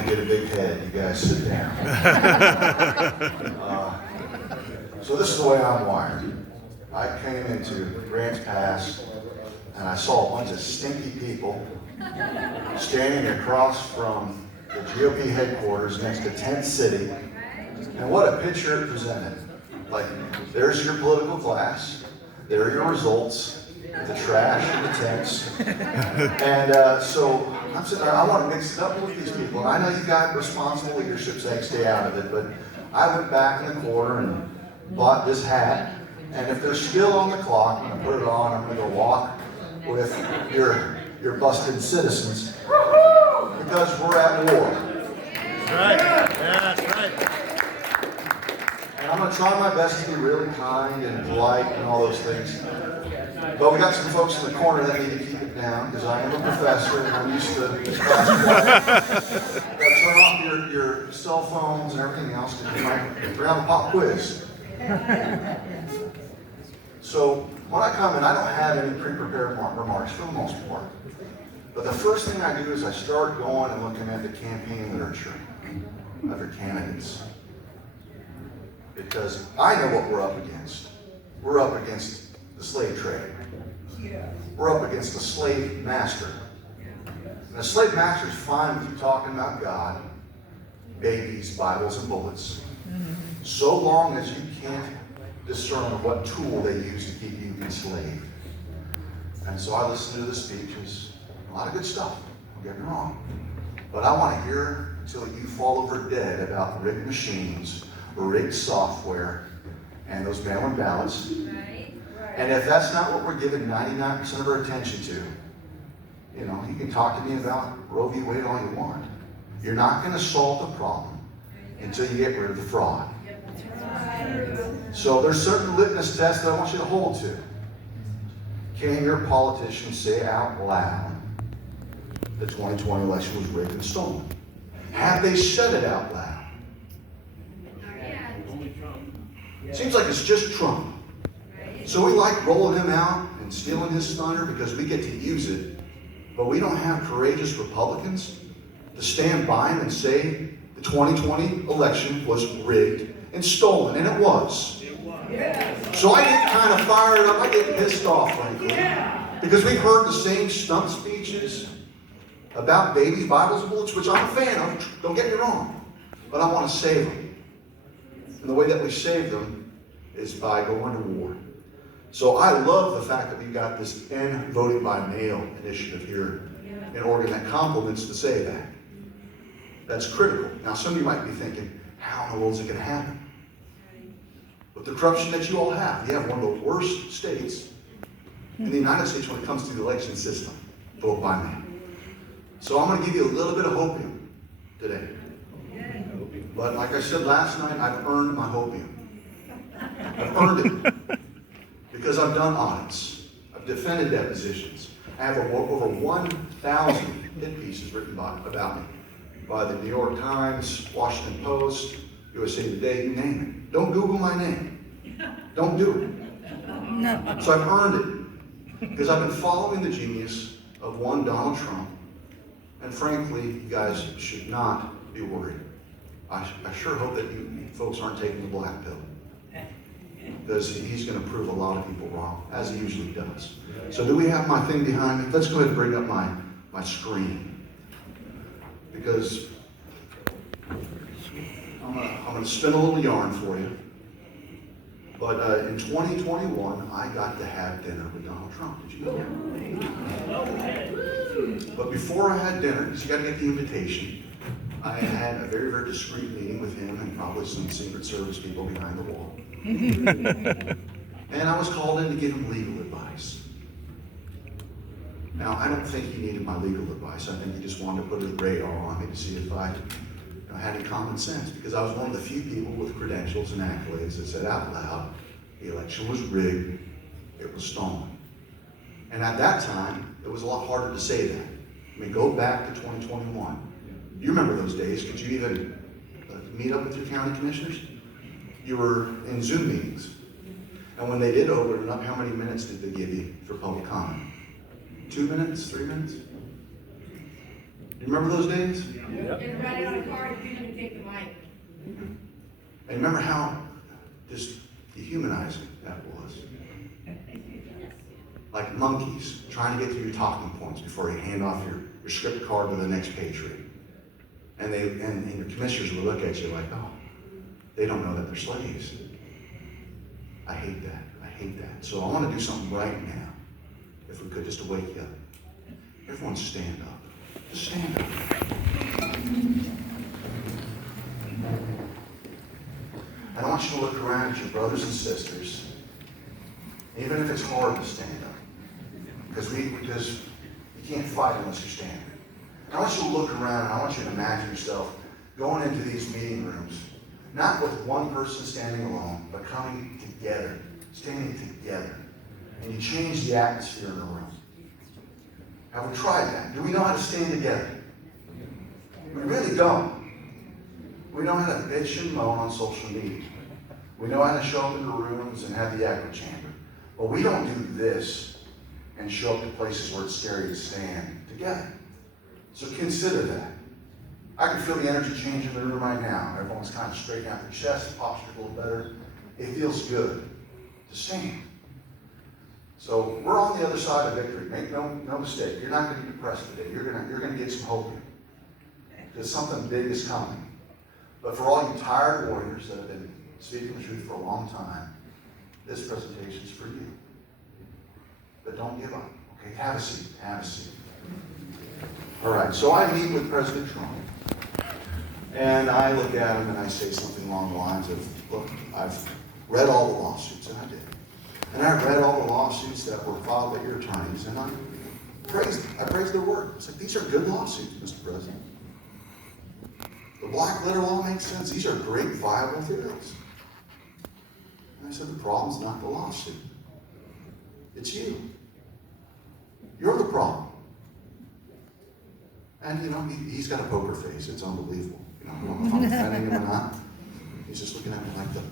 want to get a big head, you guys sit down. So this is the way I'm wired. I came into Grants Pass and I saw a bunch of stinky people standing across from the GOP headquarters next to Tent City. And what a picture it presented. Like, there's your political class, there are your results, the trash and the tents. And so I'm sitting there, I want to mix it up with these people. And I know you got responsible leadership saying stay out of it, but I went back in the corner and bought this hat. And if they're still on the clock, I'm going to put it on, I'm going to go walk with your busted citizens because we're at war. That's right. Yeah, that's right. And I'm going to try my best to be really kind and polite and all those things. But we got some folks in the corner that need to keep it down because I am a professor and I'm used to class. Turn off your cell phones and everything else because we're going to have a pop quiz. So when I come in, I don't have any pre-prepared remarks for the most part. But the first thing I do is I start going and looking at the campaign literature of your candidates. Because I know what we're up against. We're up against the slave trade. We're up against the slave master. And the slave master is fine with you talking about God, babies, Bibles, and bullets, so long as you can't discern what tool they use to keep you enslaved. And so I listened to the speeches, a lot of good stuff, don't get me wrong. But I want to hear until you fall over dead about rigged machines, rigged software, and those mail-in ballots. And if that's not what we're giving 99% of our attention to, you know, you can talk to me about Roe v. Wade all you want. You're not going to solve the problem until you get rid of the fraud. So there's certain litmus tests that I want you to hold to. Can your politicians say out loud the 2020 election was rigged and stolen? Have they said it out loud? Seems like it's just Trump. So we like rolling him out and stealing his thunder because we get to use it, but we don't have courageous Republicans to stand by him and say the 2020 election was rigged and stolen, and it was. So I get kind of fired up, I get pissed off, frankly, because we've heard the same stump speeches about babies, Bibles, and bullets, which I'm a fan of, don't get me wrong, but I want to save them. And the way that we save them is by going to war. So I love the fact that we've got this end voting by mail initiative here in Oregon that complements the SAVE Act. That's critical. Now some of you might be thinking, how in the world is it going to happen? With the corruption that you all have, you have one of the worst states in the United States when it comes to the election system, vote by mail. So I'm going to give you a little bit of hopium today. But like I said last night, I've earned my hopium. I've earned it because I've done audits. I've defended depositions. I have over 1,000 hit pieces written about me by the New York Times, Washington Post, USA Today, you name it. Don't Google my name. Don't do it. So I've earned it because I've been following the genius of one Donald Trump. And frankly, you guys should not be worried. I sure hope that you folks aren't taking the black pill, because he's going to prove a lot of people wrong, as he usually does. So do we have my thing behind me? Let's go ahead and bring up my screen, because I'm going to spin a little yarn for you. But in 2021, I got to have dinner with Donald Trump. Did you know that? But before I had dinner, because you got to get the invitation, I had a very, very discreet meeting with him and probably some Secret Service people behind the wall. And I was called in to give him legal advice. Now, I don't think he needed my legal advice. I think he just wanted to put his radar on me to see if I had any common sense, because I was one of the few people with credentials and accolades that said out loud, the election was rigged, it was stolen. And at that time, it was a lot harder to say that. I mean, go back to 2021. You remember those days. Could you even meet up with your county commissioners? You were in Zoom meetings. And when they did open it up, how many minutes did they give you for public comment? 2 minutes? 3 minutes? You remember those days? Yep. And read it on a card, you didn't even take the mic. And remember how just dehumanizing that was? Like monkeys trying to get through your talking points before you hand off your script card to the next page read. And your commissioners will look at you like, oh, they don't know that they're slaves. I hate that. I hate that. So I want to do something right now. If we could, just to wake you up. Everyone stand up. Just stand up. And I want you to look around at your brothers and sisters, even if it's hard to stand up. Because you can't fight unless you're standing. And I want you to look around and I want you to imagine yourself going into these meeting rooms, not with one person standing alone, but coming together, standing together. And you change the atmosphere in the room. Have we tried that? Do we know how to stand together? We really don't. We know how to bitch and moan on social media. We know how to show up in the rooms and have the echo chamber. But we don't do this and show up to places where it's scary to stand together. So consider that. I can feel the energy change in the room right now. Everyone's kind of straightening out their chest, postured a little better. It feels good to stand. So we're on the other side of victory. Make no mistake. You're not going to be depressed today. You're going to get some hope here. Because something big is coming. But for all you tired warriors that have been speaking the truth for a long time, this presentation is for you. But don't give up. Okay, have a seat. Have a seat. All right, so I meet with President Trump. And I look at him and I say something along the lines of, look, I've read all the lawsuits, and I did. And I read all the lawsuits that were filed by your attorneys, and I praised their work. It's like, these are good lawsuits, Mr. President. The black letter law makes sense. These are great, viable theories. And I said, the problem's not the lawsuit. It's you. You're the problem. And, you know, he's got a poker face. It's unbelievable. You know, I don't know if I'm offending him or not. He's just looking at me like the...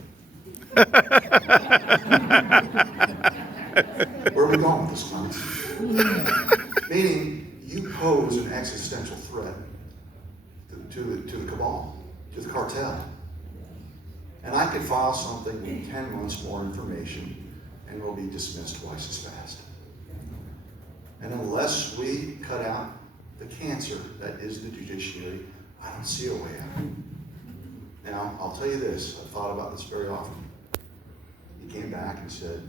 Where are we going with this, Clemens? Meaning, you pose an existential threat to the cabal, to the cartel. And I could file something with 10 months more information, and will be dismissed twice as fast. And unless we cut out the cancer that is the judiciary, I don't see a way out. Now, I'll tell you this, I've thought about this very often. He came back and said,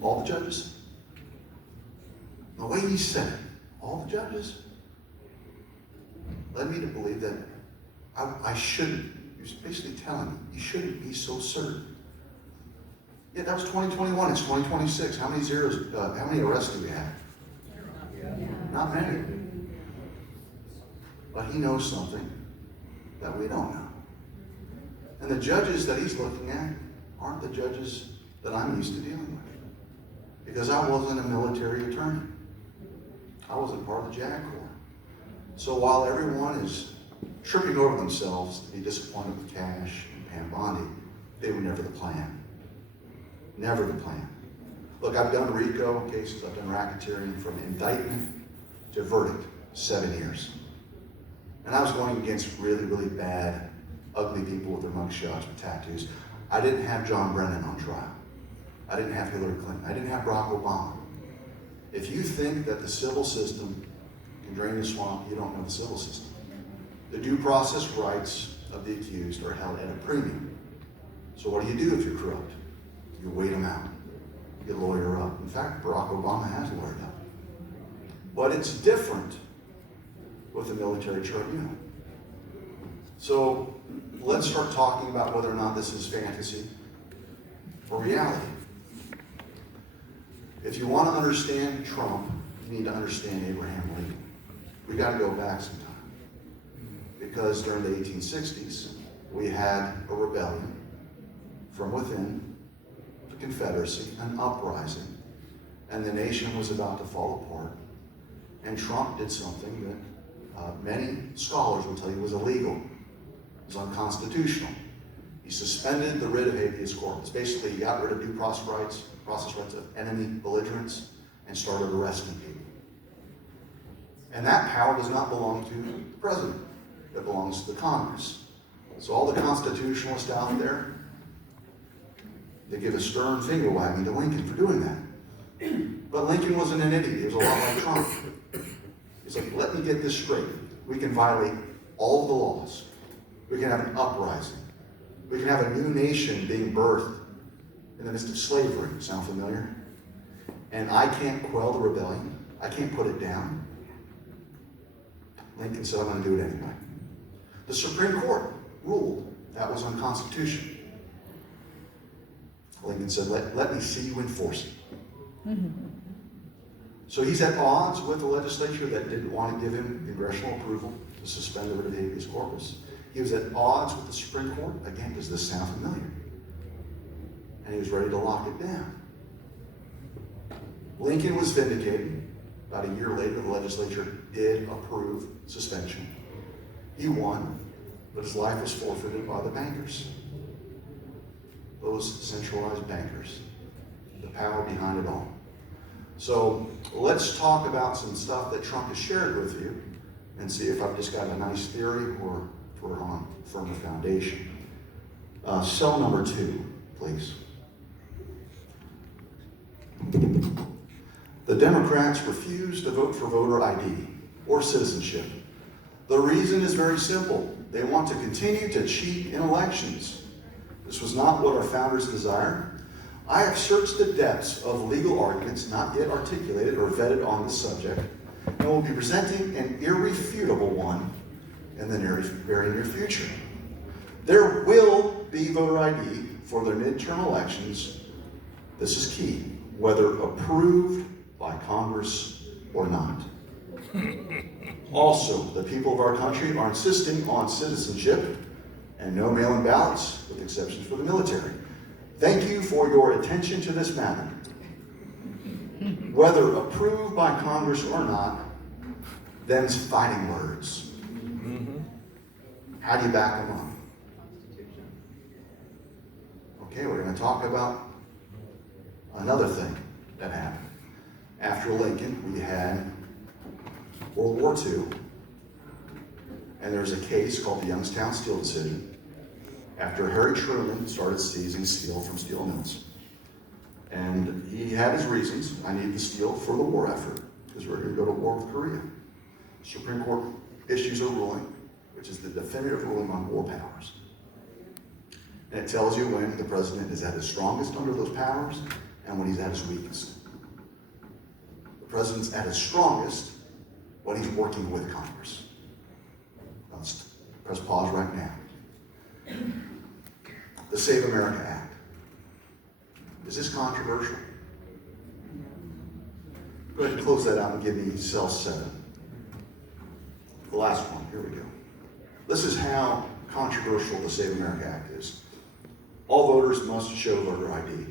all the judges? The way he said it, all the judges, led me to believe that I shouldn't. He was basically telling me, you shouldn't be so certain. Yeah, that was 2021, it's 2026. How many arrests do we have? Not many. But he knows something that we don't know. And the judges that he's looking at aren't the judges that I'm used to dealing with. Because I wasn't a military attorney. I wasn't part of the JAG Corps. So while everyone is tripping over themselves to be disappointed with Cash and Pam Bondi, they were never the plan. Never the plan. Look, I've done RICO cases, I've done racketeering from indictment to verdict, 7 years. And I was going against really, really bad, ugly people with their mugshots with tattoos. I didn't have John Brennan on trial. I didn't have Hillary Clinton. I didn't have Barack Obama. If you think that the civil system can drain the swamp, you don't know the civil system. The due process rights of the accused are held at a premium. So what do you do if you're corrupt? You wait them out. You lawyer up. In fact, Barack Obama has lawyered up. But it's different with the military tribunal. So let's start talking about whether or not this is fantasy or reality. If you want to understand Trump, you need to understand Abraham Lincoln. We got to go back some time. Because during the 1860s, we had a rebellion from within the Confederacy, an uprising, and the nation was about to fall apart. And Trump did something that many scholars will tell you was illegal. It was unconstitutional. He suspended the writ of habeas corpus. Basically, he got rid of due process rights of enemy belligerents and started arresting people. And that power does not belong to the president. It belongs to the Congress. So all the constitutionalists out there, they give a stern finger wagging to Lincoln for doing that. But Lincoln wasn't an idiot. He was a lot like Trump. He's like, let me get this straight. We can violate all of the laws. We can have an uprising. We can have a new nation being birthed in the midst of slavery. Sound familiar? And I can't quell the rebellion. I can't put it down. Lincoln said, I'm going to do it anyway. The Supreme Court ruled that was unconstitutional. Lincoln said, let me see you enforce it. So he's at odds with the legislature that didn't want to give him congressional approval to suspend the writ of habeas corpus. He was at odds with the Supreme Court. Again, does this sound familiar? And he was ready to lock it down. Lincoln was vindicated. About a year later, the legislature did approve suspension. He won, but his life was forfeited by the bankers. Those centralized bankers, the power behind it all. So let's talk about some stuff that Trump has shared with you and see if I've just got a nice theory or if we're on firmer foundation. Cell number 2, please. The Democrats refuse to vote for voter ID or citizenship. The reason is very simple. They want to continue to cheat in elections. This was not what our founders desired. I have searched the depths of legal arguments not yet articulated or vetted on this subject, and will be presenting an irrefutable one in the very near future. There will be voter ID for the midterm elections. This is key, whether approved by Congress or not. Also, the people of our country are insisting on citizenship and no mail-in ballots, with exceptions for the military. Thank you for your attention to this matter. Whether approved by Congress or not, them's fighting words. How do you back them up? Okay, we're going to talk about another thing that happened. After Lincoln, we had World War II, and there's a case called the Youngstown Steel Decision, after Harry Truman started seizing steel from steel mills. And he had his reasons. I need the steel for the war effort, because we're going to go to war with Korea. Supreme Court issues a ruling, which is the definitive ruling on war powers. And it tells you when the president is at his strongest under those powers and when he's at his weakest. The president's at his strongest when he's working with Congress. Let's press pause right now. The Save America Act. Is this controversial? Go ahead and close that out and give me cell 7. The last one, here we go. This is how controversial the Save America Act is. All voters must show voter ID.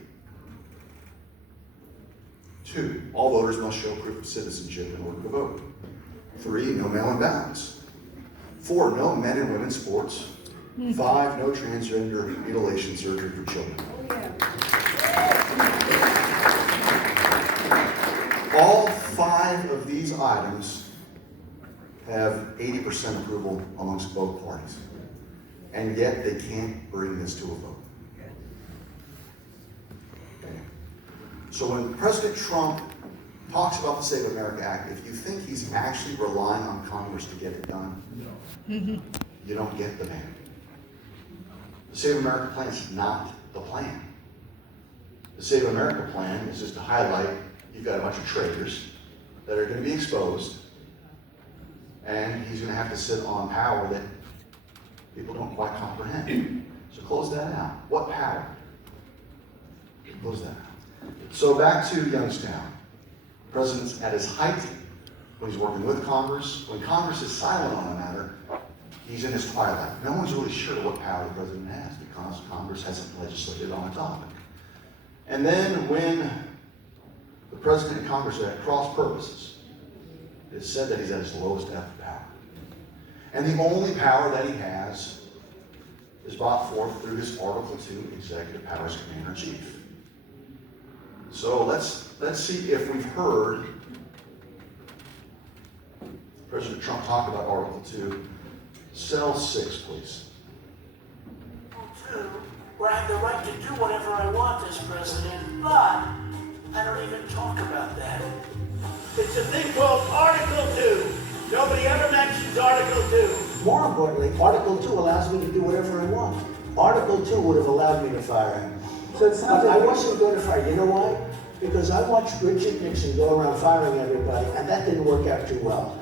2, all voters must show proof of citizenship in order to vote. 3, no mail-in ballots. 4, no men and women's sports. 5, no transgender mutilation surgery for children. All 5 of these items have 80% approval amongst both parties. And yet they can't bring this to a vote. Okay. So when President Trump talks about the Save America Act, if you think he's actually relying on Congress to get it done, you don't get the man. The Save America plan is not the plan. The Save America plan is just to highlight you've got a bunch of traitors that are going to be exposed, and he's going to have to sit on power that people don't quite comprehend. So close that out. What power? Close that out. So back to Youngstown. The president's at his height when he's working with Congress. When Congress is silent on a matter, he's in his twilight. No one's really sure what power the president has because Congress hasn't legislated on a topic. And then when the president and Congress are at cross purposes, it's said that he's at his lowest ebb of power. And the only power that he has is brought forth through his Article 2 Executive Powers Commander-in-Chief. So let's see if we've heard President Trump talked about Article 2. Cell 6, please. Where I have the right to do whatever I want as president, but I don't even talk about that. It's a thing called Article 2. Nobody ever mentions Article 2. More importantly, Article 2 allows me to do whatever I want. Article 2 would have allowed me to fire him. So it sounds But I like wasn't going to fire. You know why? Because I watched Richard Nixon go around firing everybody, and that didn't work out too well.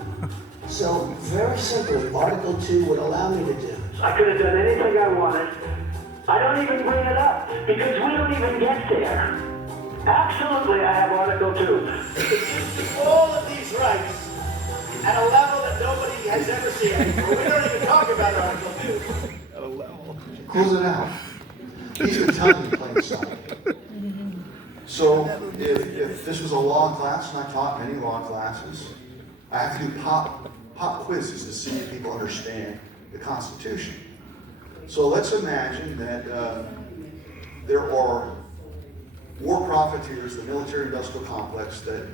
So, very simply, Article 2 would allow me to do. I could have done anything I wanted. I don't even bring it up because we don't even get there. Absolutely, I have Article 2. It gives you all of these rights at a level that nobody has ever seen before. We don't even talk about Article 2. At a level. Close it out. He's been telling you plain sight. So if this was a law class, and I taught many law classes, I have to do pop quizzes to see if people understand the Constitution. So let's imagine that there are war profiteers, the military-industrial complex, that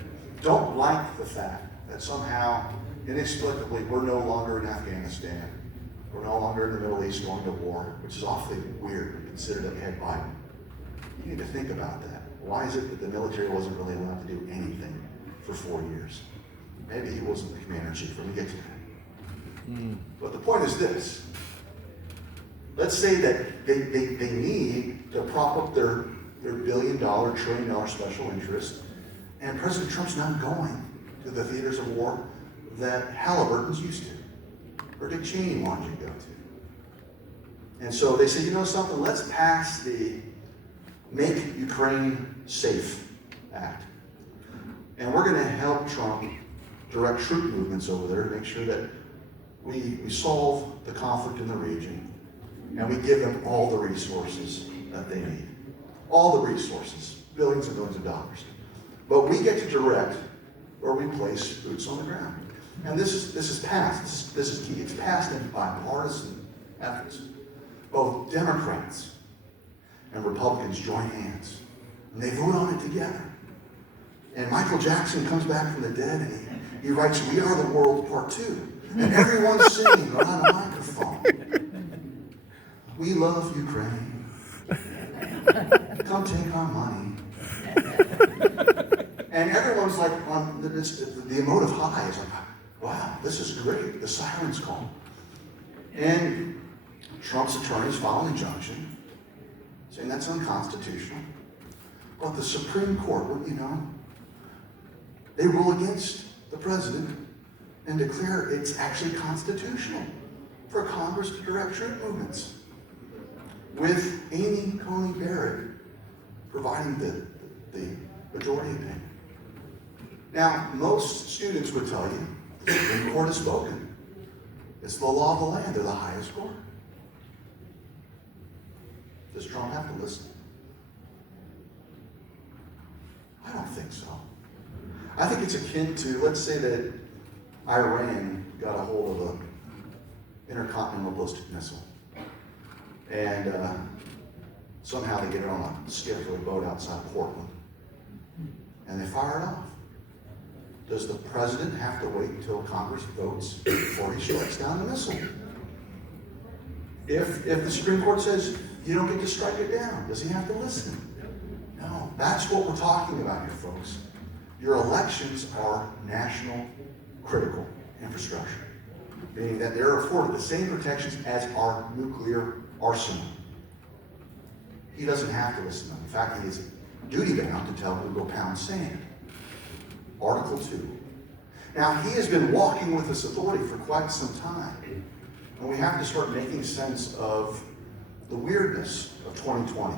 don't like the fact that somehow, inexplicably, we're no longer in Afghanistan. We're no longer in the Middle East going to war, which is awfully weird considering that we had Biden. You need to think about that. Why is it that the military wasn't really allowed to do anything for 4 years? Maybe he wasn't the commander-in-chief. Let me get to that. But the point is this. Let's say that they need to prop up their billion-dollar, trillion-dollar special interest, and President Trump's not going to the theaters of war that Halliburton's used to, or Dick Cheney wanted you to go to. And so they say, you know something, let's pass the Make Ukraine Safe Act. And we're going to help Trump direct troop movements over there to make sure that we solve the conflict in the region, and we give them all the resources that they need. All the resources, billions and billions of dollars. But we get to direct where we place boots on the ground. And this is passed. This is key. It's passed in bipartisan efforts. Both Democrats and Republicans join hands, and they vote on it together. And Michael Jackson comes back from the dead, and he writes, "We Are the World Part 2." And everyone's singing around a microphone. We love Ukraine. Come take our money. And everyone's like on the emotive high is like, wow, this is great. The sirens call. And Trump's attorneys file an injunction saying that's unconstitutional. But the Supreme Court, you know, they rule against the president and declare it's actually constitutional for Congress to direct troop movements, with Amy Coney Barrett providing the majority opinion. Now, most students would tell you the Supreme Court has spoken. It's the law of the land. They're the highest court. Does Trump have to listen? I don't think so. I think it's akin to, let's say that Iran got a hold of an intercontinental ballistic missile. And somehow they get it on a skiff or a boat outside Portland. And they fire it off. Does the president have to wait until Congress votes before he strikes down the missile? If the Supreme Court says you don't get to strike it down, does he have to listen? No. That's what we're talking about here, folks. Your elections are national critical infrastructure, meaning that they're afforded the same protections as our nuclear arsenal. He doesn't have to listen to them. In fact, he is duty-bound to tell them to go pound sand. Article 2. Now, he has been walking with this authority for quite some time, and we have to start making sense of the weirdness of 2020,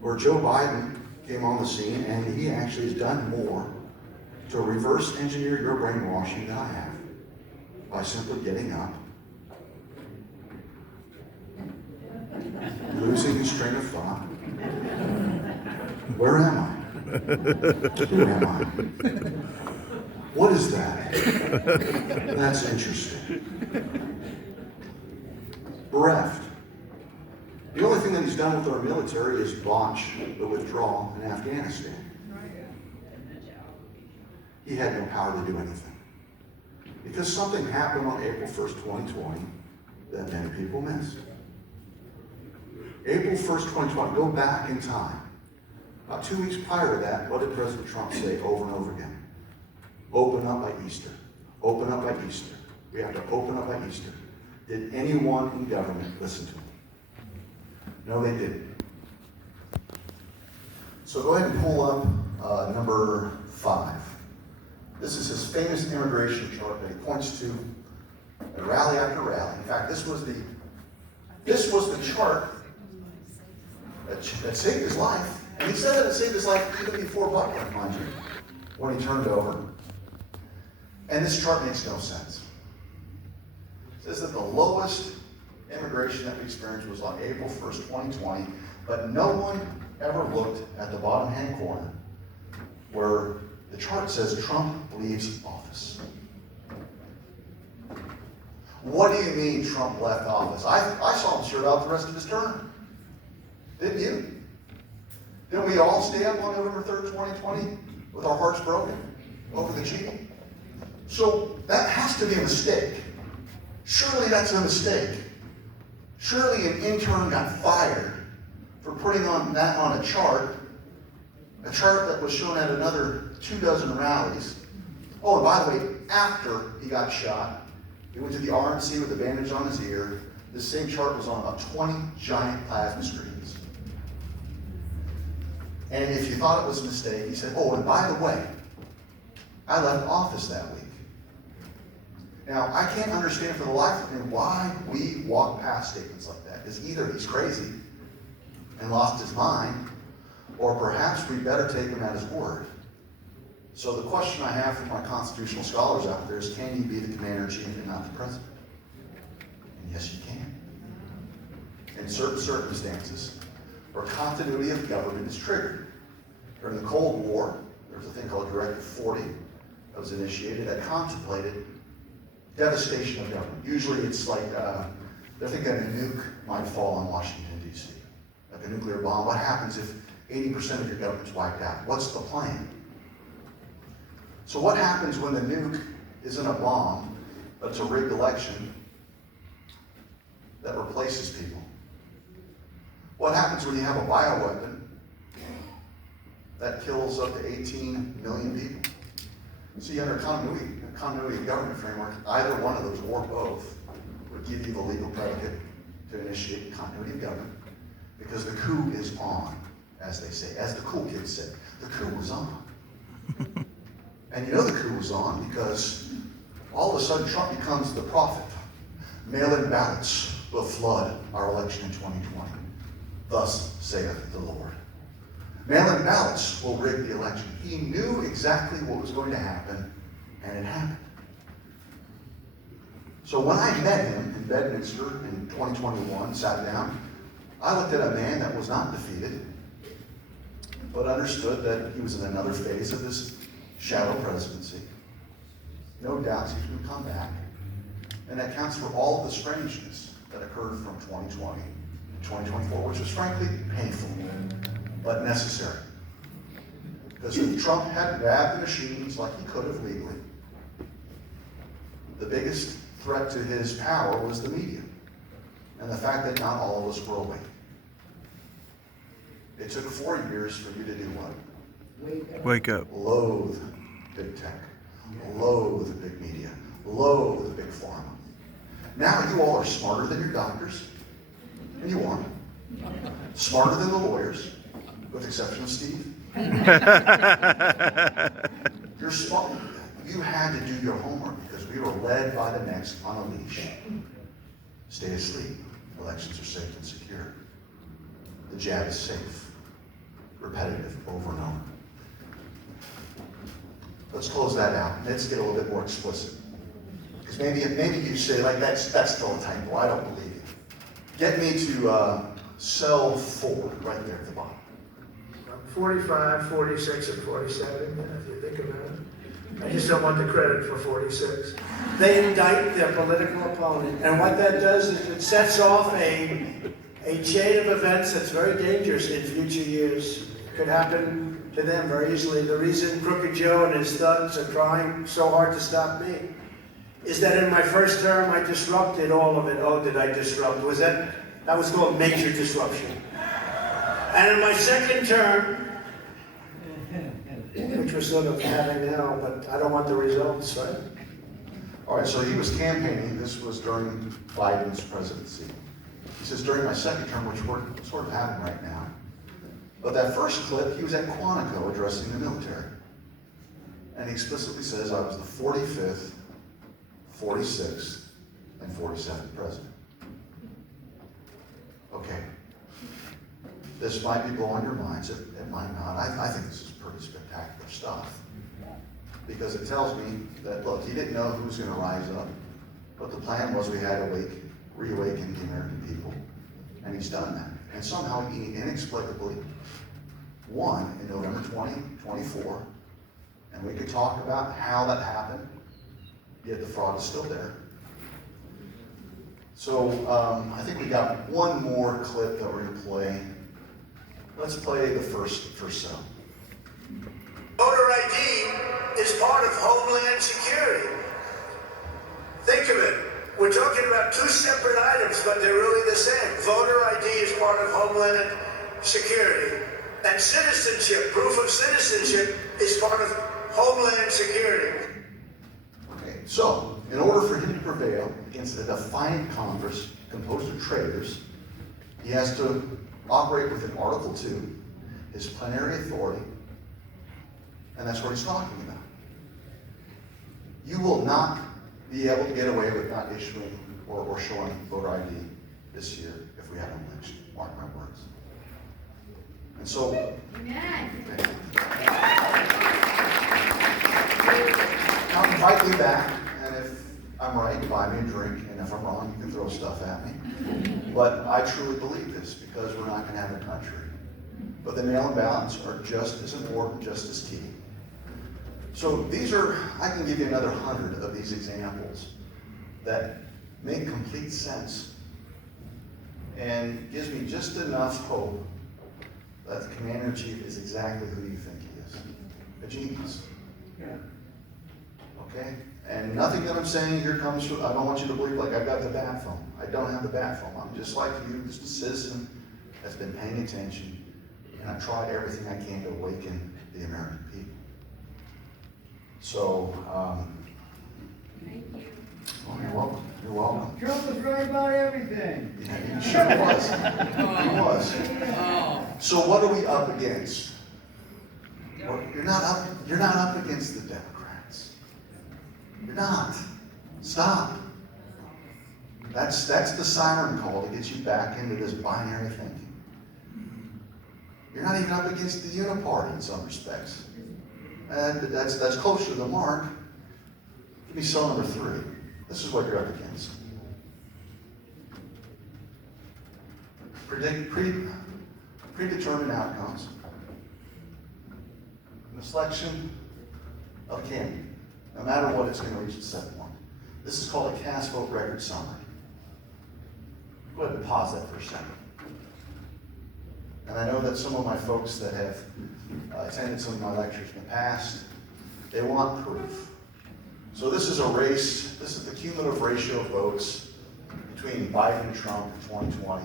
where Joe Biden came on the scene, and he actually has done more to reverse engineer your brainwashing than I have, by simply getting up, losing his train of thought. Where am I? Where am I? What is that? That's interesting. Bereft. The only thing that he's done with our military is launch the withdrawal in Afghanistan. He had no power to do anything. Because something happened on April 1st, 2020 that many people missed. April 1st, 2020, go back in time. About 2 weeks prior to that, what did President Trump say over and over again? Open up by Easter. Open up by Easter. We have to open up by Easter. Did anyone in government listen to him? No, they didn't. So go ahead and pull up number 5. This is his famous immigration chart that he points to at rally after rally. In fact, this was the chart that saved his life. And he said that it saved his life even before Buckland, mind you, when he turned over. And this chart makes no sense. It says that the lowest immigration that we experienced was on April 1st, 2020, but no one ever looked at the bottom hand corner where the chart says Trump leaves office. What do you mean Trump left office? I saw him serve out the rest of his term. Didn't you? Didn't we all stay up on November 3rd, 2020 with our hearts broken over the cheating? So that has to be a mistake. Surely that's a mistake. Surely an intern got fired for putting that on a chart that was shown at another 24 rallies. Oh, and by the way, after he got shot, he went to the RNC with a bandage on his ear. This same chart was on about 20 giant plasma screens. And if you thought it was a mistake, he said, oh, and by the way, I left office that week. Now, I can't understand for the life of me why we walk past statements like that. Because either he's crazy and lost his mind, or perhaps we better take him at his word. So the question I have for my constitutional scholars out there is, can you be the commander-in-chief and not the president? And yes, you can. In certain circumstances, where continuity of government is triggered. During the Cold War, there was a thing called Directive 40 that was initiated that contemplated devastation of government. Usually it's like, they're thinking a nuke might fall on Washington, D.C. Like a nuclear bomb. What happens if 80% of your government's wiped out? What's the plan? So what happens when the nuke isn't a bomb, but it's a rigged election that replaces people? What happens when you have a bioweapon that kills up to 18 million people? See, under continuity of government framework, either one of those or both would give you the legal predicate to initiate continuity of government, because the coup is on, as they say, as the cool kids say. The coup was on. And you know the coup was on because all of a sudden Trump becomes the prophet. Mail-in ballots will flood our election in 2020. Thus saith the Lord. Mail-in ballots will rig the election. He knew exactly what was going to happen, and it happened. So when I met him in Bedminster in 2021, sat down, I looked at a man that was not defeated, but understood that he was in another phase of this shadow presidency. No doubts he's going to come back. And that counts for all of the strangeness that occurred from 2020 to 2024, which was frankly painful, but necessary. Because if Trump hadn't grabbed the machines like he could have legally, the biggest threat to his power was the media, and the fact that not all of us were awake. It took 4 years for you to do what? Wake up. Loathe big tech, loathe big media, loathe big pharma. Now you all are smarter than your doctors, and you are. Smarter than the lawyers, with the exception of Steve. You're smart. You had to do your homework because we were led by the next on a leash. Stay asleep. Elections are safe and secure. The jab is safe. Repetitive over and over. Let's close that out. Let's get a little bit more explicit. Because maybe you say, like, that's still a typo. I don't believe you. Get me to cell 4, right there at the bottom. 45, 46, and 47, if you think about it. I just don't want the credit for 46. They indict their political opponent, and what that does is it sets off a chain of events that's very dangerous in future years. It could happen to them very easily. The reason Crooked Joe and his thugs are trying so hard to stop me is that in my first term, I disrupted all of it. Oh, did I disrupt? That was called major disruption. And in my second term, which we're sort of having now, but I don't want the results, right? All right, so he was campaigning. This was during Biden's presidency. He says, during my second term, which we're sort of having right now. But that first clip, he was at Quantico addressing the military. And he explicitly says, I was the 45th, 46th, and 47th president. Okay. This might be blowing your minds. It might not. I think this is pretty spectacular stuff. Because it tells me that, look, he didn't know who was going to rise up. But the plan was we had to reawaken the American people. And he's done that. And somehow he inexplicably won in November 2024. And we could talk about how that happened, yet the fraud is still there. So I think we got one more clip that we're going to play. Let's play the first cell. Voter ID is part of Homeland Security. Think of it. We're talking about two separate items, but they're really the same. Voter ID is part of Homeland Security. And citizenship, proof of citizenship, is part of Homeland Security. Okay, so in order for him to prevail against a defiant Congress composed of traitors, he has to operate within Article 2, his plenary authority, and that's what he's talking about. You will not be able to get away with not issuing or showing voter ID this year if we have an election. Mark my words. And so, I'll invite you back, and if I'm right, buy me a drink, and if I'm wrong, you can throw stuff at me. But I truly believe this because we're not going to have a country. But the mail-in ballots are just as important, just as key. So I can give you another 100 of these examples that make complete sense and gives me just enough hope that the commander-in-chief is exactly who you think he is. A genius. Yeah. Okay? And nothing that I'm saying here comes from, I don't want you to believe like I've got the bat phone. I don't have the bat phone. I'm just like you, just a citizen that's been paying attention, and I've tried everything I can to awaken the American people. So, Thank you. well, you're welcome. You're welcome. Trump was right about everything. Yeah, he sure was. He was. So what are we up against? You're not up against the Democrats. You're not. Stop. That's the siren call to get you back into this binary thinking. You're not even up against the uniparty in some respects. And that's closer to the mark. Give me cell number 3. This is what you're up against. Predetermined outcomes. The selection of a candidate, no matter what it's going to reach at step 1. This is called a cast vote record summary. Go ahead and pause that for a second. And I know that some of my folks that have attended some of my lectures in the past, they want proof. So this is a race, this is the cumulative ratio of votes between Biden and Trump in 2020.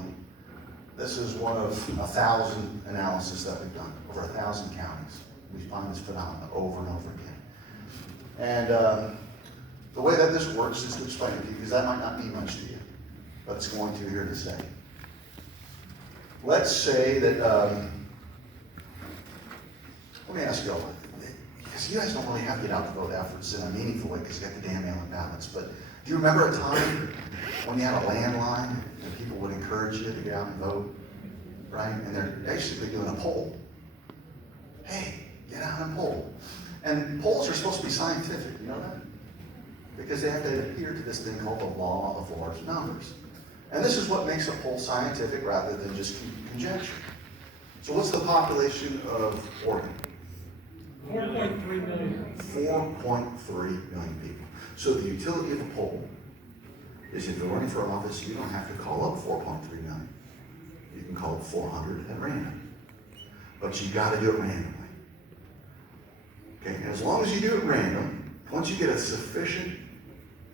This is one of 1,000 analyses that we've done, over 1,000 counties. We find this phenomenon over and over again. And the way that this works is to explain it to you, because that might not mean much to you, but it's going to here to say. Let's say that, let me ask you all, because you guys don't really have to get out the vote efforts in a meaningful way because you got the damn mail-in ballots, but do you remember a time when you had a landline and people would encourage you to get out and vote, right? And they're basically doing a poll. Hey, get out and poll. And polls are supposed to be scientific, you know that? Because they have to adhere to this thing called the law of large numbers. And this is what makes a poll scientific rather than just conjecture. So what's the population of Oregon? 4.3 million. 4.3 million people. So the utility of a poll is if you're running for office, you don't have to call up 4.3 million. You can call up 400 at random. But you got to do it randomly. Okay, and as long as you do it random, once you get a sufficient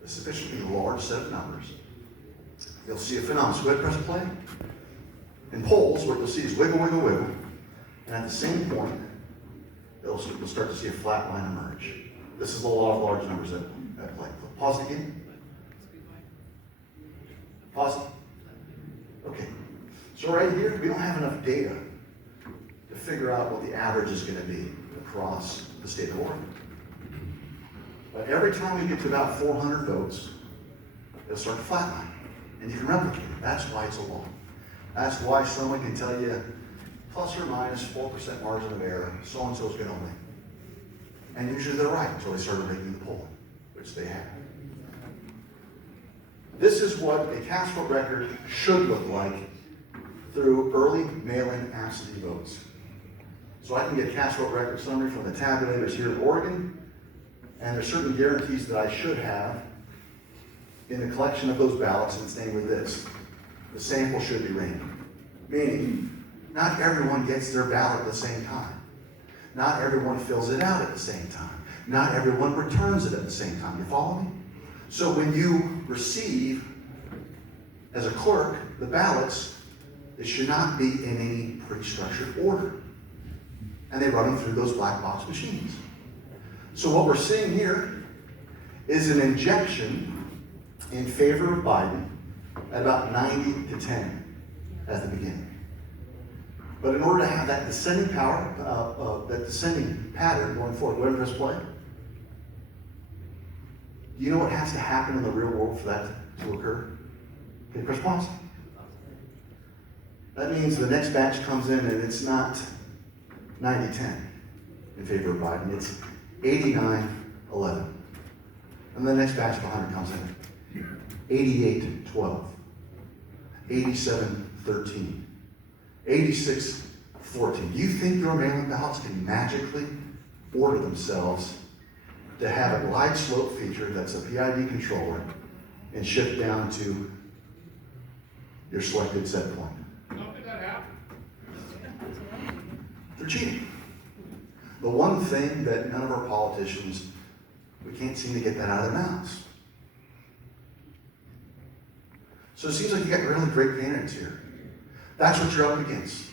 a sufficiently large set of numbers, you'll see a phenomenon. So go ahead and press play. In polls, what you'll see is wiggle, wiggle, wiggle. And at the same point, you'll start to see a flat line emerge. This is the law of large numbers at play. Pause it again. Pause it. Okay. So right here, we don't have enough data to figure out what the average is going to be across the state of Oregon. But every time we get to about 400 votes, it'll start to flatline. And you can replicate it. That's why it's a law. That's why someone can tell you plus or minus 4% margin of error, so-and-so's going to win. And usually they're right until they started making the poll, which they have. This is what a cast vote record should look like through early mail-in absentee votes. So I can get a cast vote record summary from the tabulators here in Oregon, and there's certain guarantees that I should have in the collection of those ballots, and it's namely this. The sample should be random. Meaning, not everyone gets their ballot at the same time. Not everyone fills it out at the same time. Not everyone returns it at the same time. You follow me? So when you receive, as a clerk, the ballots, it should not be in any pre-structured order. And they run them through those black box machines. So what we're seeing here is an injection in favor of Biden at about 90 to 10 at the beginning. But in order to have that descending power, that descending pattern going forward, go ahead and press play. Do you know what has to happen in the real world for that to occur? Okay, press pause. That means the next batch comes in and it's not 90-10 in favor of Biden. It's 89-11. And the next batch of 100 comes in. 88-12. 87-13. 86-14. Do you think your mail-in ballots can magically order themselves to have a glide slope feature that's a PID controller and shift down to your selected set point? They're cheating. The one thing that none of our politicians, we can't seem to get that out of their mouths. So it seems like you got really great candidates here. That's what you're up against.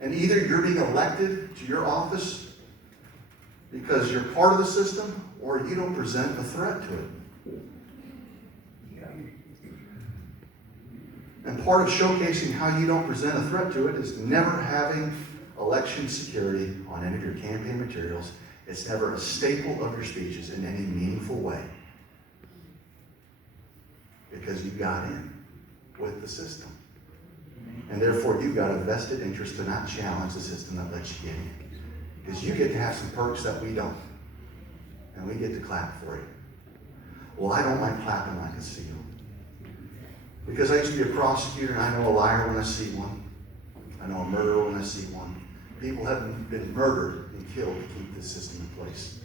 And either you're being elected to your office because you're part of the system, or you don't present a threat to it. And part of showcasing how you don't present a threat to it is never having election security on any of your campaign materials. It's never a staple of your speeches in any meaningful way. Because you got in with the system. And therefore you've got a vested interest to not challenge the system that lets you get in. Because you get to have some perks that we don't. And we get to clap for you. Well, I don't like clapping like a seal. Because I used to be a prosecutor, and I know a liar when I see one. I know a murderer when I see one. People have been murdered and killed to keep this system in place.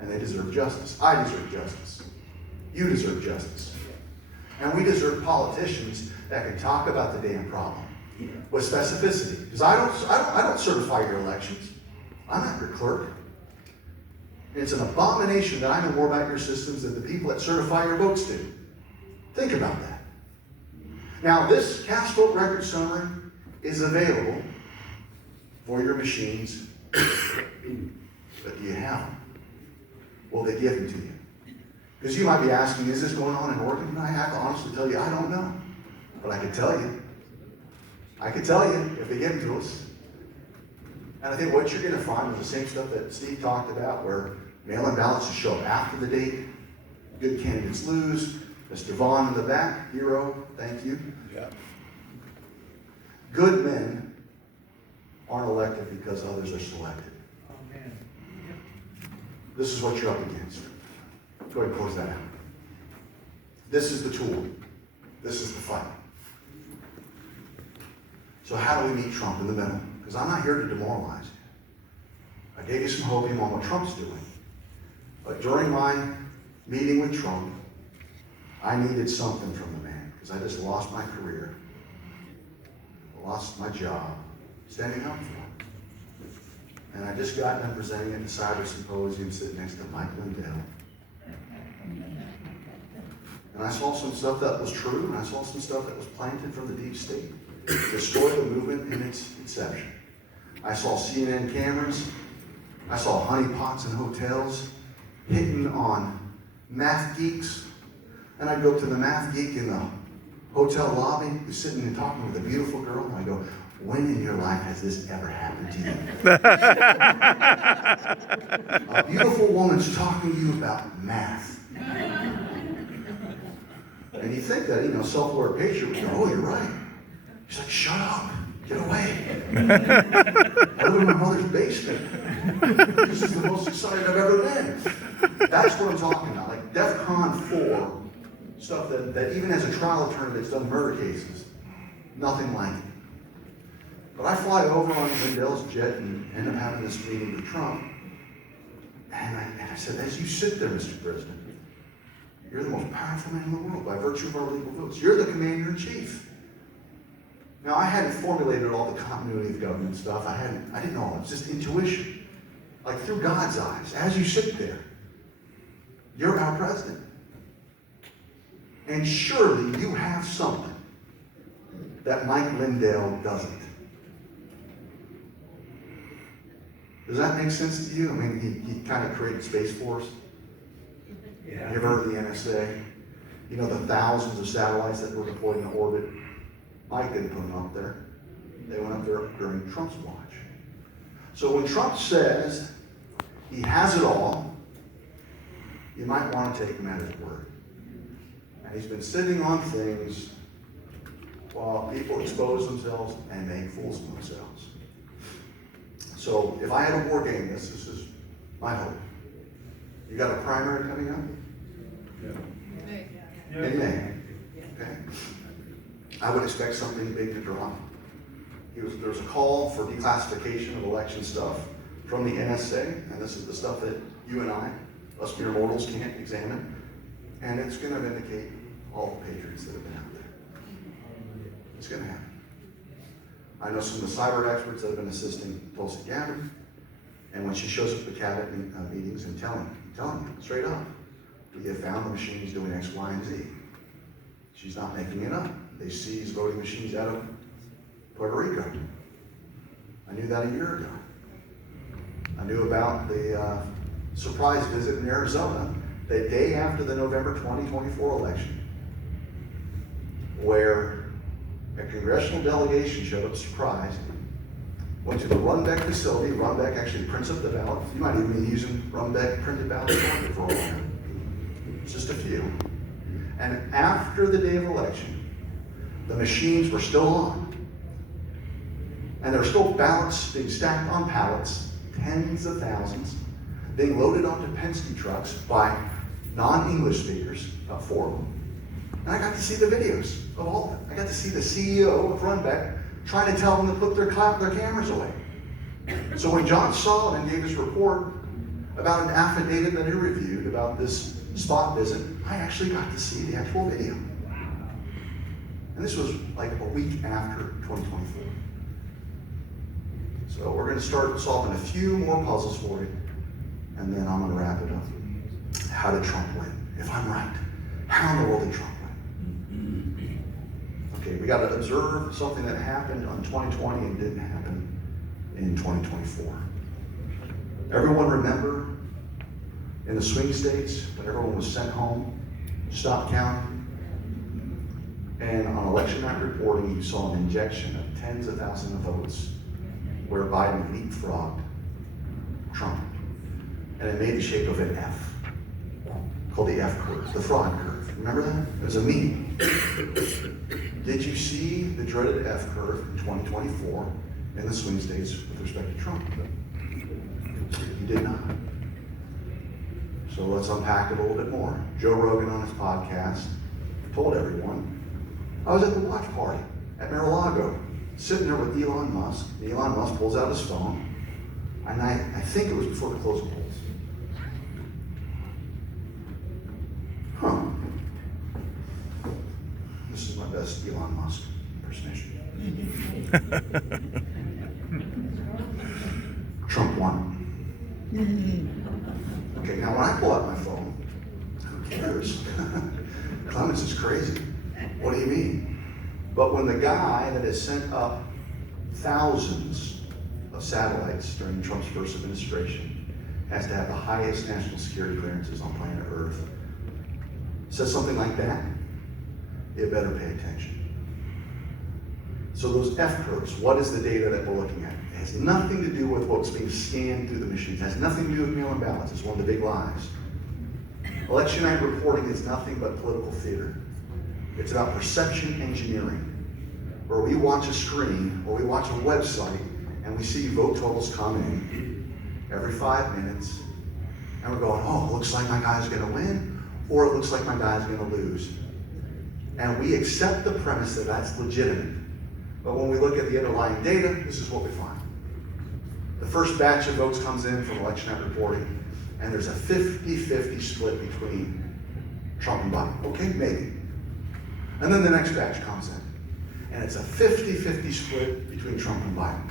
And they deserve justice. I deserve justice. You deserve justice. And we deserve politicians that can talk about the damn problem with specificity. Because I don't certify your elections. I'm not your clerk. And it's an abomination that I know more about your systems than the people that certify your votes do. Think about that. Now, this cast vote record summary is available for your machines, but do you have them? Will they give them to you? Because you might be asking, is this going on in Oregon? And I have to honestly tell you, I don't know. But I can tell you. I can tell you if they give them to us. And I think what you're going to find is the same stuff that Steve talked about, where mail-in ballots will show up after the date. Good candidates lose. Mr. Vaughn in the back, hero, thank you. Yeah. Good men aren't elected because others are selected. Amen. This is what you're up against. Go ahead and close that out. This is the tool. This is the fight. So how do we meet Trump in the middle? Because I'm not here to demoralize you. I gave you some hopium on what Trump's doing. But during my meeting with Trump, I needed something from the man, because I just lost my career. I lost my job, standing up for him. And I just got done presenting at the Cyber Symposium sitting next to Mike Lindell. And I saw some stuff that was true, and I saw some stuff that was planted from the deep state. Destroy the movement in its inception. I saw CNN cameras. I saw honeypots in hotels hitting on math geeks. And I'd go up to the math geek in the hotel lobby who's sitting and talking with a beautiful girl, and I go, when in your life has this ever happened to you? A beautiful woman's talking to you about math. And you think that, self-aware patient would go, oh, you're right. He's like, shut up, get away. I live in my mother's basement. This is the most excited I've ever been. That's what I'm talking about, like DEFCON 4, stuff that even as a trial attorney that's done murder cases, nothing like it. But I fly over on Lindell's jet and end up having this meeting with Trump. And I said, as you sit there, Mr. President, you're the most powerful man in the world by virtue of our legal votes. You're the commander-in-chief. Now, I hadn't formulated all the continuity of government stuff. I didn't know. It's just intuition. Like through God's eyes. As you sit there, you're our president. And surely you have something that Mike Lindell doesn't. Does that make sense to you? I mean, he kind of created Space Force. Yeah. You ever heard of the NSA? The thousands of satellites that were deployed in orbit. Mike didn't put them up there. They went up there during Trump's watch. So when Trump says he has it all, you might want to take him at his word. And he's been sitting on things while people expose themselves and make fools of themselves. So if I had a war game, this is my hope. You got a primary coming up? Yeah. In May. Okay. I would expect something big to drop. There's a call for declassification of election stuff from the NSA, and this is the stuff that you and I, us mere mortals, can't examine. And it's going to vindicate all the patriots that have been out there. It's going to happen. I know some of the cyber experts that have been assisting Tulsi Gabbard, and when she shows up at cabinet meetings and telling them straight up, we have found the machines doing X, Y, and Z. She's not making it up. They seized voting machines out of Puerto Rico. I knew that a year ago. I knew about the surprise visit in Arizona the day after the November 2024 election, where a congressional delegation showed up surprised, went to the Runbeck facility. Runbeck actually prints up the ballots. You might even be using Runbeck printed ballots for all that. It's just a few. And after the day of election, the machines were still on. And there were still ballots being stacked on pallets, tens of thousands, being loaded onto Penske trucks by non-English speakers, about 4 of them. And I got to see the videos of all of them. I got to see the CEO of Runbeck trying to tell them to put their cameras away. So when John Solomon gave his report about an affidavit that he reviewed about this spot visit, I actually got to see the actual video. And this was like a week after 2024. So we're going to start solving a few more puzzles for you, and then I'm going to wrap it up. How did Trump win? If I'm right, how in the world did Trump win? Okay, we got to observe something that happened on 2020 and didn't happen in 2024. Everyone remember in the swing states when everyone was sent home, stopped counting, and on election night reporting you saw an injection of tens of thousands of votes where Biden leapfrogged Trump. And it made the shape of an F, called the F curve, the fraud curve. Remember that? It was a meme. Did you see the dreaded F curve in 2024 in the swing states with respect to Trump? You did not. So let's unpack it a little bit more. Joe Rogan on his podcast told everyone, I was at the watch party at Mar-a-Lago, sitting there with Elon Musk. Elon Musk pulls out his phone, and I think it was before the close of polls. Huh. This is my best Elon Musk impersonation. Trump won. Okay, now when I pull out my phone, who cares? Clements is crazy. What do you mean? But when the guy that has sent up thousands of satellites during Trump's first administration has to have the highest national security clearances on planet Earth says something like that, you better pay attention. So those F curves, what is the data that we're looking at? It has nothing to do with what's being scanned through the machines. It has nothing to do with mail-in ballots. It's one of the big lies. Election night reporting is nothing but political theater. It's about perception engineering, where we watch a screen or we watch a website and we see vote totals come in every 5 minutes, and we're going, oh, it looks like my guy's gonna win, or it looks like my guy's gonna lose. And we accept the premise that that's legitimate. But when we look at the underlying data, this is what we find. The first batch of votes comes in from election night reporting, and there's a 50-50 split between Trump and Biden. Okay, maybe. And then the next batch comes in, and it's a 50-50 split between Trump and Biden.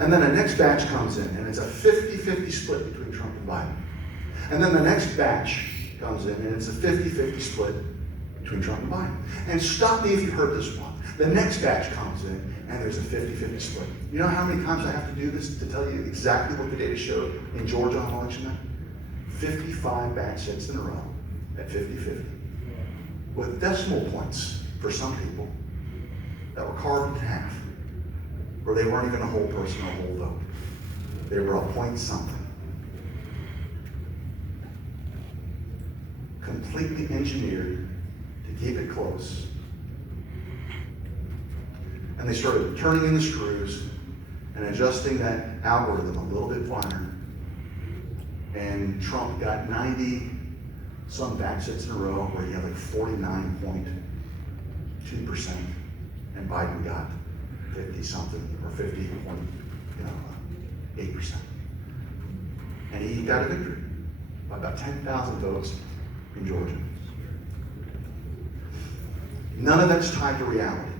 And then the next batch comes in, and it's a 50-50 split between Trump and Biden. And then the next batch comes in, and it's a 50-50 split between Trump and Biden. And stop me if you've heard this one. The next batch comes in, and there's a 50-50 split. You know how many times I have to do this to tell you exactly what the data showed in Georgia on election night? 55 batch sets in a row at 50-50. With decimal points for some people that were carved in half, where they weren't even a whole person or a whole vote. They were a point something. Completely engineered to keep it close. And they started turning in the screws and adjusting that algorithm a little bit finer. And Trump got 90 some batch sets in a row where he had like 49.2%, and Biden got 50 something or 50.8%. And he got a victory by about 10,000 votes in Georgia. None of that's tied to reality.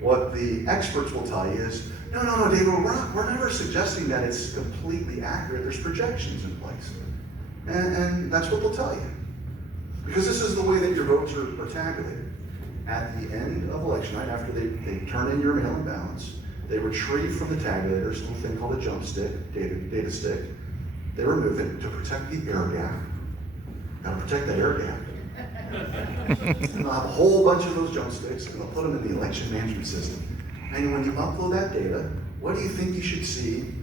What the experts will tell you is, no, David, we're never suggesting that it's completely accurate. There's projections in place. And that's what they'll tell you. Because this is the way that your votes are tabulated. At the end of election night, after they turn in your mail-in ballots, they retrieve from the tabulators a little thing called a jump stick, data stick. They remove it to protect the air gap. Gotta protect that air gap. And they'll have a whole bunch of those jump sticks, and they'll put them in the election management system. And when you upload that data, what do you think you should see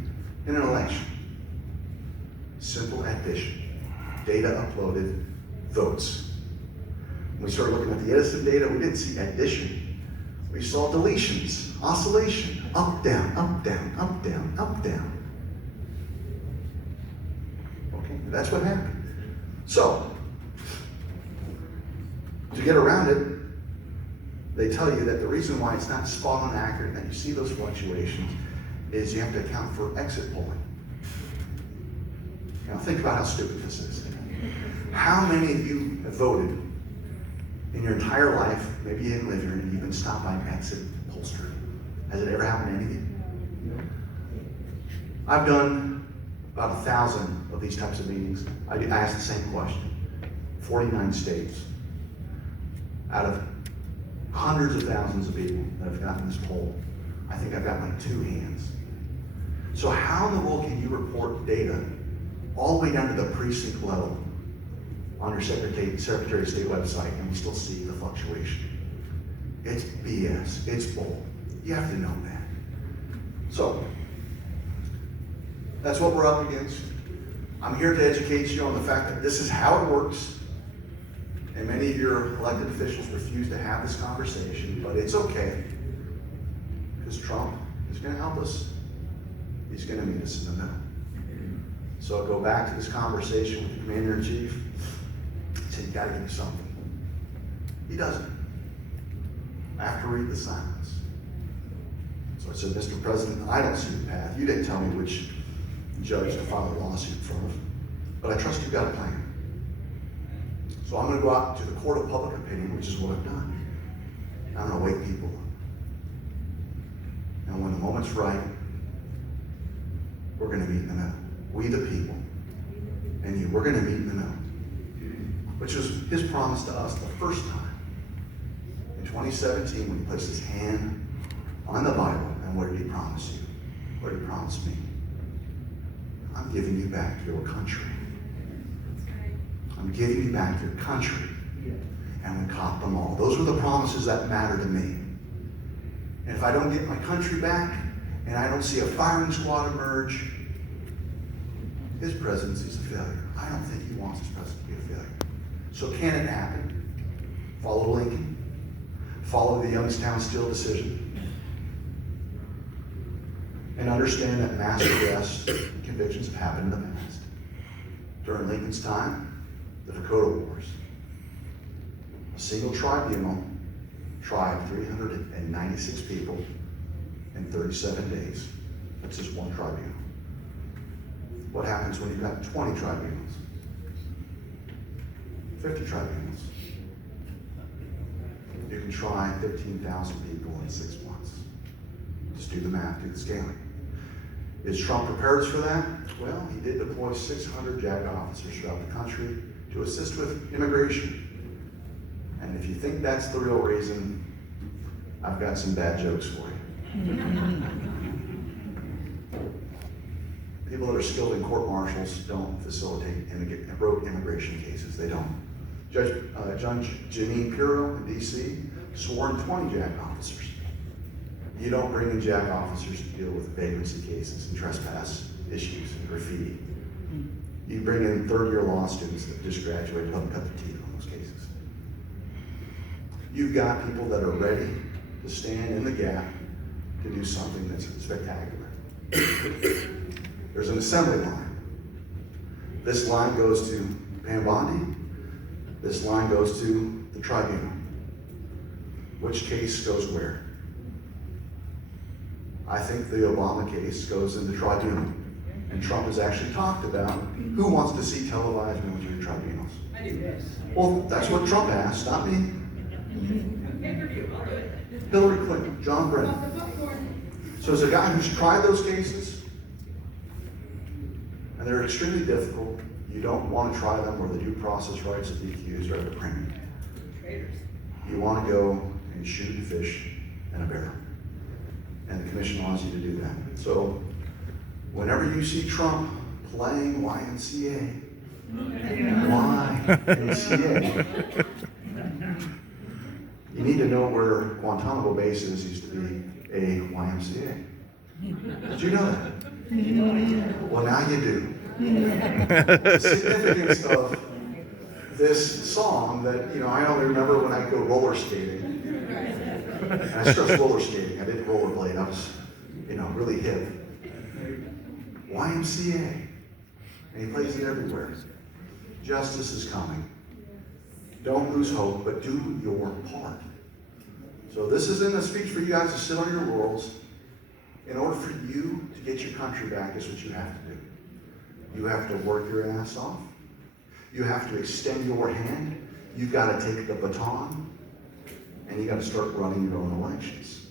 in an election? Simple addition. Data uploaded, votes. When we started looking at the Edison data, we didn't see addition. We saw deletions, oscillation, up, down, up, down, up, down, up, down. Okay, that's what happened. So, to get around it, they tell you that the reason why it's not spot on accurate and that you see those fluctuations is you have to account for exit polling. Now think about how stupid this is. How many of you have voted in your entire life, maybe you didn't live here, and you've been stopped by an exit pollster? Has it ever happened to any of you? I've done about 1,000 of these types of meetings. I ask the same question. 49 states. Out of hundreds of thousands of people that have gotten this poll, I think I've got like 2 hands. So how in the world can you report data all the way down to the precinct level on your Secretary of State website and we still see the fluctuation? It's BS, it's bull. You have to know that. So, that's what we're up against. I'm here to educate you on the fact that this is how it works. And many of your elected officials refuse to have this conversation, but it's okay. Because Trump is going to help us. He's going to meet us in the middle. So I'll go back to this conversation with the Commander-in-Chief. He said, you got to give me something. He doesn't. I have to read the silence. So I said, Mr. President, I don't see the path. You didn't tell me which judge to file a lawsuit in front of, but I trust you've got a plan. So I'm going to go out to the court of public opinion, which is what I've done. I'm going to wake people up. And when the moment's right, we're going to meet in the middle. We the people and you, we're going to meet in the middle. which was his promise to us the first time. In 2017, when he placed his hand on the Bible, and what did he promise you? What did he promise me? I'm giving you back your country. I'm giving you back your country. And we caught them all. Those were the promises that matter to me. And if I don't get my country back, and I don't see a firing squad emerge, his presidency is a failure. I don't think he wants his presidency to be a failure. So can it happen? Follow Lincoln. Follow the Youngstown Steel decision. And understand that mass arrest convictions have happened in the past. During Lincoln's time, the Dakota Wars, a single tribunal tried 396 people in 37 days. That's just one tribunal. What happens when you've got 20 tribunals? 50 tribunals. You can try 15,000 people in 6 months. Just do the math, do the scaling. Is Trump prepared us for that? Well, he did deploy 600 JAG officers throughout the country to assist with immigration. And if you think that's the real reason, I've got some bad jokes for you. People that are skilled in court martials don't facilitate rogue immigration cases. They don't. Judge Janine Pirro in D.C. swore in 20 JAG officers. You don't bring in JAG officers to deal with vagrancy cases and trespass issues and graffiti. You bring in third-year law students that just graduated, help cut their teeth on those cases. You've got people that are ready to stand in the gap to do something that's spectacular. There's an assembly line. This line goes to Pam Bondi. This line goes to the tribunal. Which case goes where? I think the Obama case goes in the tribunal. And Trump has actually talked about who wants to see televised military tribunals. I do this. Well, that's what Trump asked, not me. Hillary Clinton, John Brennan. So as a guy who's tried those cases, and they're extremely difficult, you don't want to try them where the due process rights of the accused are at the premium. You want to go and shoot a fish in a barrel. And the commission allows you to do that. So whenever you see Trump playing YMCA, you need to know where Guantanamo Base used to be a YMCA. Did you know that? Well, now you do. The significance of this song that, I only remember when I go roller skating. And I stress roller skating. I didn't rollerblade. I was, really hip. YMCA. And he plays it everywhere. Justice is coming. Don't lose hope, but do your part. So this isn't a speech for you guys to sit on your laurels. In order for you to get your country back, is what you have to do. You have to work your ass off. You have to extend your hand. You've got to take the baton. And you got to start running your own elections.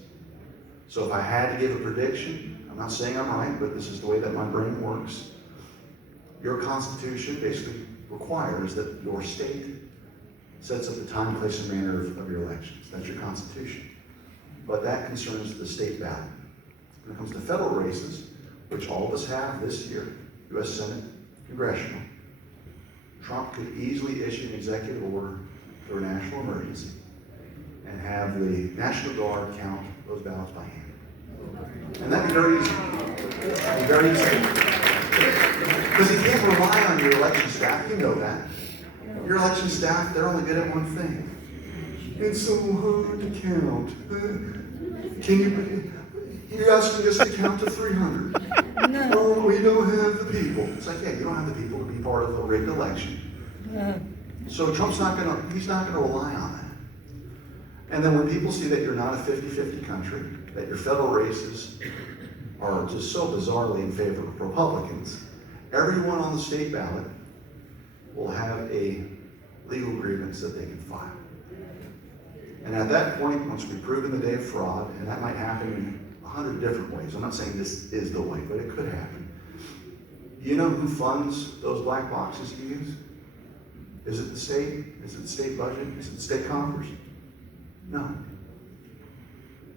So if I had to give a prediction, I'm not saying I'm right, but this is the way that my brain works. Your Constitution basically requires that your state sets up the time, place, and manner of your elections. That's your Constitution. But that concerns the state ballot. When it comes to federal races, which all of us have this year, U.S. Senate, Congressional, Trump could easily issue an executive order for a national emergency and have the National Guard count those ballots by hand. And that'd be very easy. That'd be very easy. Because you can't rely on your election staff, you know that. Your election staff, they're only good at one thing. It's so hard to count. You're asking us to count to 300. No. Oh, we don't have the people. It's like, yeah, you don't have the people to be part of a rigged election. So Trump's he's not gonna rely on that. And then when people see that you're not a 50-50 country, that your federal races are just so bizarrely in favor of Republicans, everyone on the state ballot will have a legal grievance that they can file. And at that point, once we've proven the day of fraud, and that might happen in 100 different ways. I'm not saying this is the way, but it could happen. You know who funds those black boxes you use? Is it the state? Is it the state budget? Is it the state coffers? No.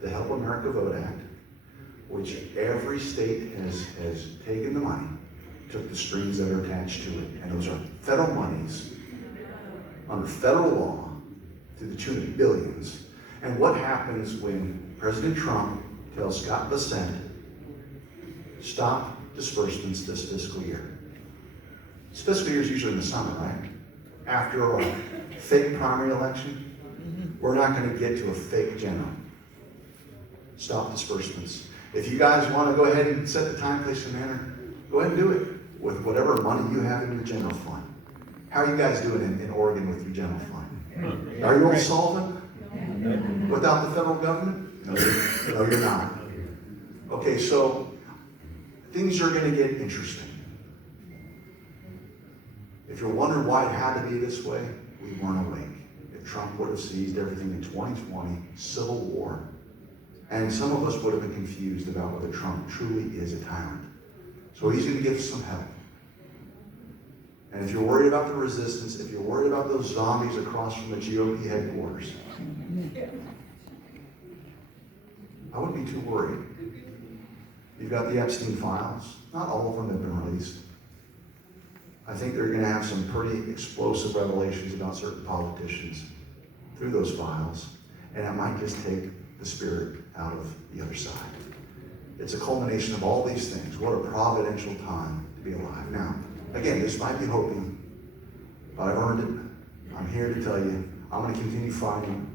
The Help America Vote Act, which every state has taken the money, took the strings that are attached to it, and those are federal monies under federal law to the tune of billions. And what happens when President Trump tells Scott Bessent, stop disbursements this fiscal year? This fiscal year is usually in the summer, right? After a fake primary election, we're not going to get to a fake general. Stop disbursements. If you guys want to go ahead and set the time, place, and manner, go ahead and do it with whatever money you have in your general fund. How are you guys doing in Oregon with your general fund? Are you all solvent without the federal government? No, you're not. Okay, so things are going to get interesting. If you're wondering why it had to be this way, we weren't awake. If Trump would have seized everything in 2020, civil war, and some of us would have been confused about whether Trump truly is a tyrant. So he's going to give us some help. And if you're worried about the resistance, if you're worried about those zombies across from the GOP headquarters, I wouldn't be too worried. You've got the Epstein files. Not all of them have been released. I think they're going to have some pretty explosive revelations about certain politicians through those files, and it might just take the spirit out of the other side. It's a culmination of all these things. What a providential time to be alive. Now, again, this might be hoping, but I've earned it. I'm here to tell you, I'm going to continue fighting,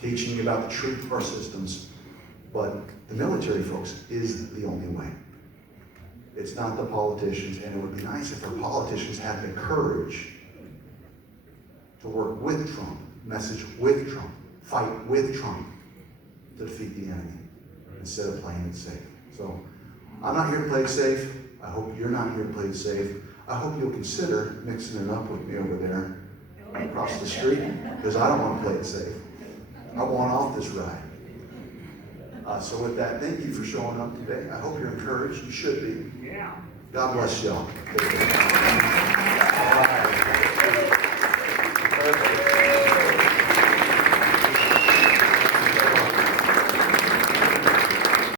teaching you about the truth of our systems, but the military, folks, is the only way. It's not the politicians, and it would be nice if our politicians had the courage to work with Trump, message with Trump, fight with Trump to defeat the enemy instead of playing it safe. So I'm not here to play it safe. I hope you're not here to play it safe. I hope you'll consider mixing it up with me over there across the street, because I don't want to play it safe. I want off this ride. So with that, thank you for showing up today. I hope you're encouraged. You should be. Yeah. God bless y'all. All right.